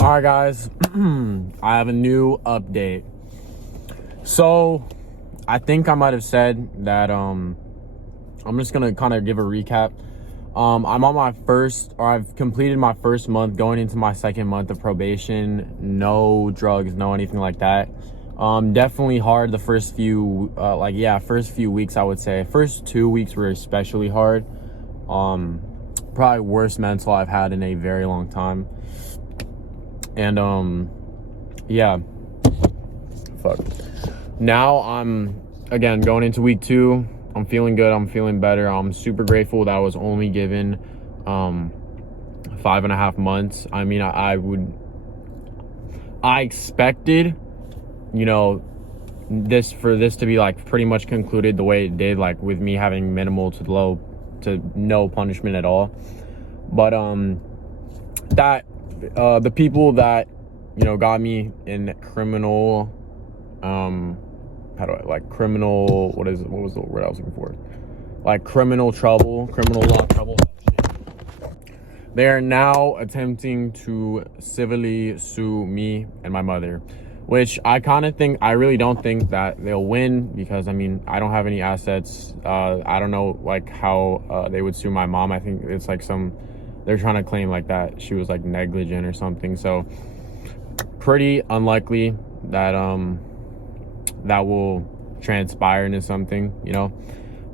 All right, guys, I have a new update. So I think I might have said that I'm just gonna kind of give a recap. I'm on my first, or I've completed my first month, going into my second month of probation. No drugs, no anything like that. Definitely hard the first few first few weeks. I would say first 2 weeks were especially hard. Probably worst mental I've had in a very long time. And yeah, fuck. Now I'm again going into week 2. I'm feeling good. I'm feeling better. I'm super grateful that I was only given 5.5 months. I mean, I expected, this to be like pretty much concluded the way it did, like with me having minimal to low to no punishment at all. But the people that got me in criminal criminal, what was the word I was looking for, like criminal law trouble, they are now attempting to civilly sue me and my mother, which I really don't think that they'll win, because I mean, I don't have any assets. I don't know like how they would sue my mom. I think it's like they're trying to claim like that she was like negligent or something. So pretty unlikely that that will transpire into something,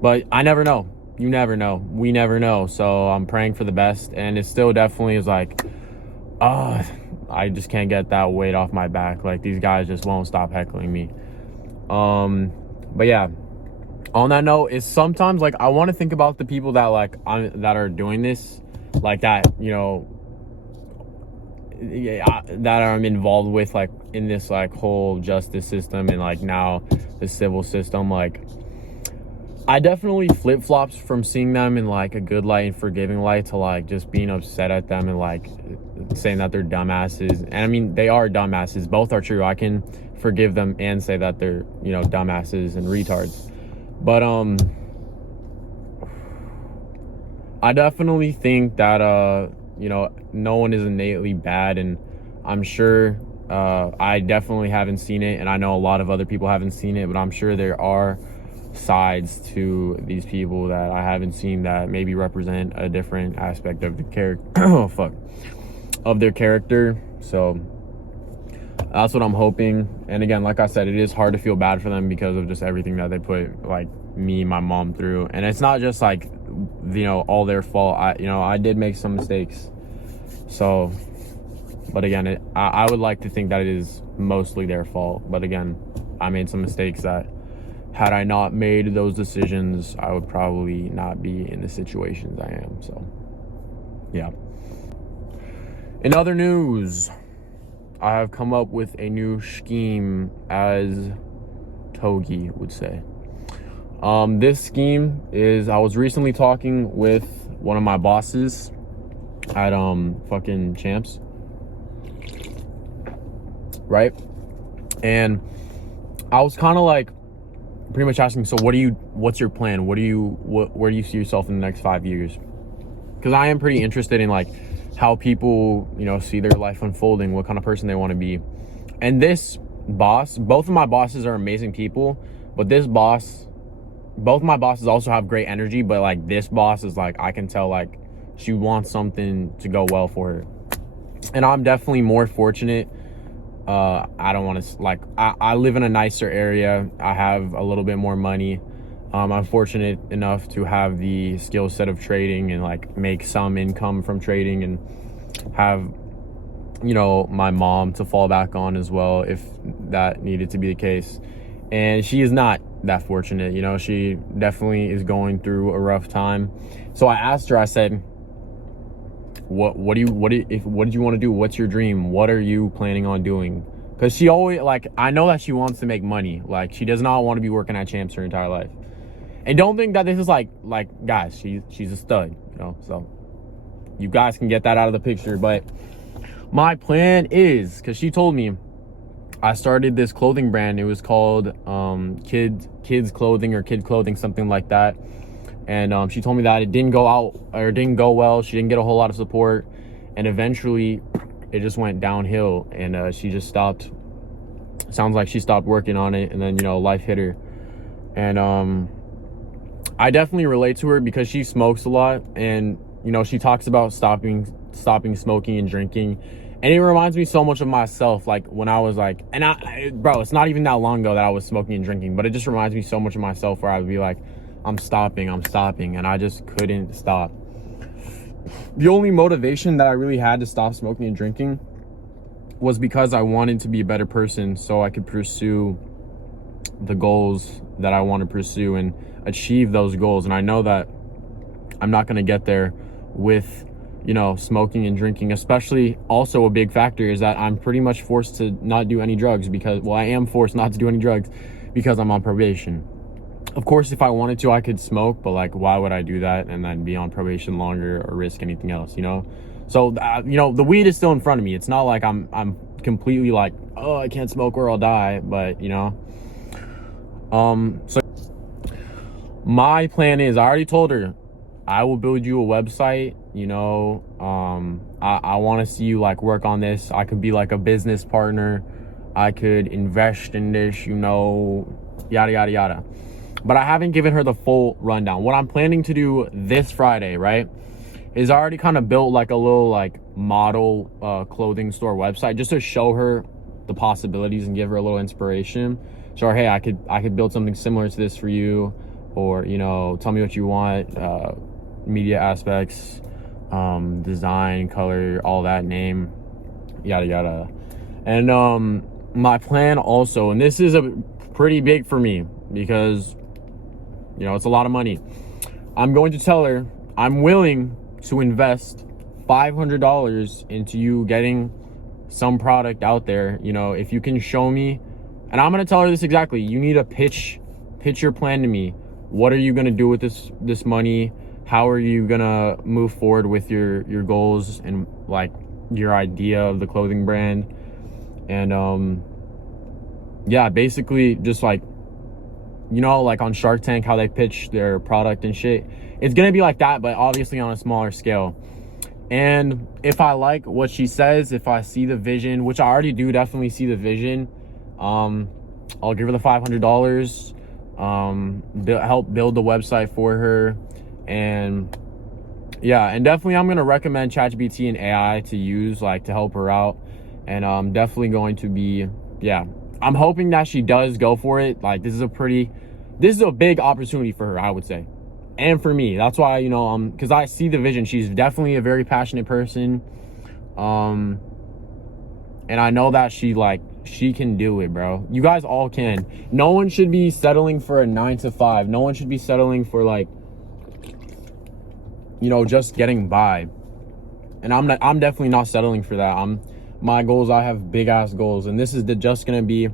but I never know. You never know. We never know. So I'm praying for the best, and it still definitely is like, I just can't get that weight off my back. Like, these guys just won't stop heckling me. But yeah, on that note, is sometimes like I want to think about the people that that are doing this, like that, that I'm involved with, like in this like whole justice system and like now the civil system. Like, I definitely flip-flops from seeing them in like a good light and forgiving light to like just being upset at them and like saying that they're dumbasses. And I mean, they are dumbasses. Both are true. I can forgive them and say that they're, dumbasses and retards. But I definitely think that no one is innately bad, and I'm sure I definitely haven't seen it, and I know a lot of other people haven't seen it, but I'm sure there are sides to these people that I haven't seen that maybe represent a different aspect of the character of their character. So that's what I'm hoping. And again, like I said, it is hard to feel bad for them because of just everything that they put like me and my mom through. And it's not just like all their fault. I did make some mistakes. So, but again, I would like to think that it is mostly their fault. But again, I made some mistakes that, had I not made those decisions, I would probably not be in the situations I am. So, yeah. In other news, I have come up with a new scheme, as Togi would say. This scheme is, I was recently talking with one of my bosses at fucking Champs, right? And I was kind of like pretty much asking, so what's your plan? Where do you see yourself in the next 5 years? Because I am pretty interested in like how people, see their life unfolding, what kind of person they want to be. And this boss, both of my bosses are amazing people, but both of my bosses also have great energy, but like this boss is like, I can tell like she wants something to go well for her. And I'm definitely more fortunate. I don't want to like, I live in a nicer area. I have a little bit more money. I'm fortunate enough to have the skill set of trading and like make some income from trading, and have, my mom to fall back on as well if that needed to be the case. And she is not that fortunate. She definitely is going through a rough time. So I asked her, I said, what did you want to do? What's your dream? What are you planning on doing? Because she always, like, I know that she wants to make money. Like, she does not want to be working at Champs her entire life. And don't think that this is like guys, she's a stud, so you guys can get that out of the picture. But my plan is, because she told me, I started this clothing brand. It was called kids clothing or kid clothing, something like that. And she told me that it didn't go well. She didn't get a whole lot of support, and eventually it just went downhill, and she just stopped. Sounds like she stopped working on it, and then, you know, life hit her. And I definitely relate to her because she smokes a lot, and, you know, she talks about stopping smoking and drinking, and it reminds me so much of myself, like when I was like, bro, it's not even that long ago that I was smoking and drinking, but it just reminds me so much of myself, where I would be like, I'm stopping, and I just couldn't stop. The only motivation that I really had to stop smoking and drinking was because I wanted to be a better person, so I could pursue the goals that I want to pursue and achieve those goals. And I know that I'm not going to get there with, you know, smoking and drinking. Especially, also a big factor is that I'm pretty much forced to not do any drugs because, well, I am forced not to do any drugs because I'm on probation. Of course, if I wanted to, I could smoke, but like, why would I do that and then be on probation longer or risk anything else, you know? So, you know, the weed is still in front of me. It's not like I'm completely like, oh, I can't smoke or I'll die, but, you know. So my plan is, I already told her, I will build you a website, you know. I want to see you like work on this. I could be like a business partner. I could invest in this, you know, yada, yada, yada. But I haven't given her the full rundown. What I'm planning to do this Friday, right, is I already kind of built like a little like model clothing store website just to show her the possibilities and give her a little inspiration. Show her, hey, I could build something similar to this for you, or, you know, tell me what you want, media aspects, design, color, all that, name, yada yada. And my plan also, and this is a pretty big for me because, you know, it's a lot of money. I'm going to tell her I'm willing to invest $500 into you getting some product out there. You know, if you can show me, and I'm going to tell her this exactly, you need to pitch your plan to me. What are you going to do with this money? How are you going to move forward with your goals and like your idea of the clothing brand? And yeah, basically just like, you know, like on Shark Tank, how they pitch their product and shit. It's going to be like that, but obviously on a smaller scale. And if I like what she says, if I see the vision, which I already do definitely see the vision, I'll give her the $500, help build the website for her. And yeah, and definitely I'm going to recommend ChatGPT and AI to use, like, to help her out. And I'm definitely going to be, yeah, I'm hoping that she does go for it. Like, this is a big opportunity for her, I would say. And for me, that's why, you know, because I see the vision. She's definitely a very passionate person. And I know that she can do it, bro. You guys all can. No one should be settling for a 9-to-5. No one should be settling for, like, you know, just getting by. And I'm definitely not settling for that. My goals, I have big ass goals, and this is just gonna be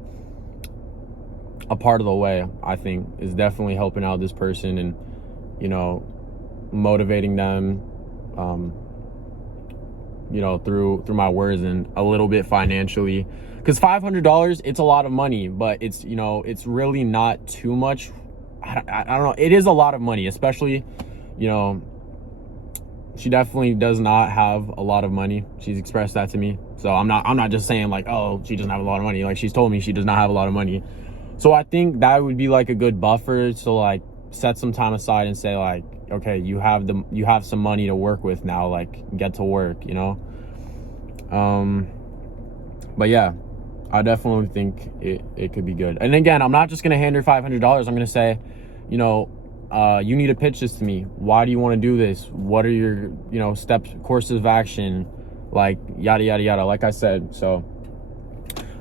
a part of the way. I think is definitely helping out this person and, you know, motivating them, you know, through my words and a little bit financially. Because $500, it's a lot of money, but it's, you know, it's really not too much. I don't know. It is a lot of money, especially, you know, she definitely does not have a lot of money. She's expressed that to me. So I'm not just saying like, oh, she doesn't have a lot of money. Like, she's told me she does not have a lot of money. So I think that would be like a good buffer to like set some time aside and say like, okay, you have some money to work with now, like get to work, you know? But yeah, I definitely think it could be good. And again, I'm not just going to hand her $500. I'm going to say, you know, you need to pitch this to me. Why do you want to do this? What are your, you know, steps, courses of action, like yada, yada, yada, like I said. So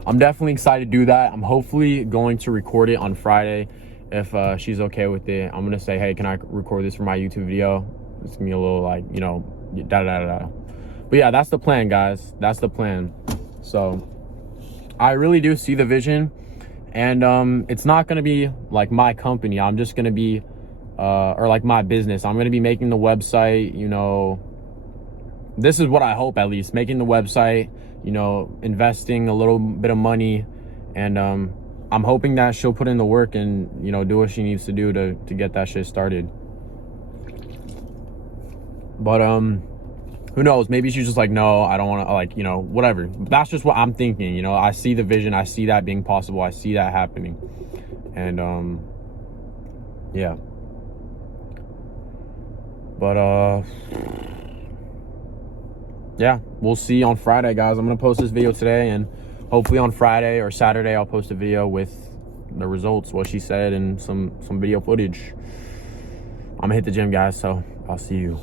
I'm definitely excited to do that. I'm hopefully going to record it on Friday. If she's okay with it, I'm going to say, hey, can I record this for my YouTube video? It's going to be a little like, you know, da da da da. But yeah, that's the plan, guys. That's the plan. So I really do see the vision. And it's not going to be like my company. I'm just going to be, or like my business. I'm going to be making the website, you know. This is what I hope, at least. Making the website, you know, investing a little bit of money. And I'm hoping that she'll put in the work and, you know, do what she needs to do to get that shit started. But who knows? Maybe she's just like, no, I don't want to, like, you know, whatever. That's just what I'm thinking. You know, I see the vision. I see that being possible. I see that happening. And, yeah. But, yeah, we'll see on Friday, guys. I'm going to post this video today, and hopefully on Friday or Saturday, I'll post a video with the results, what she said, and some video footage. I'm going to hit the gym, guys, so I'll see you.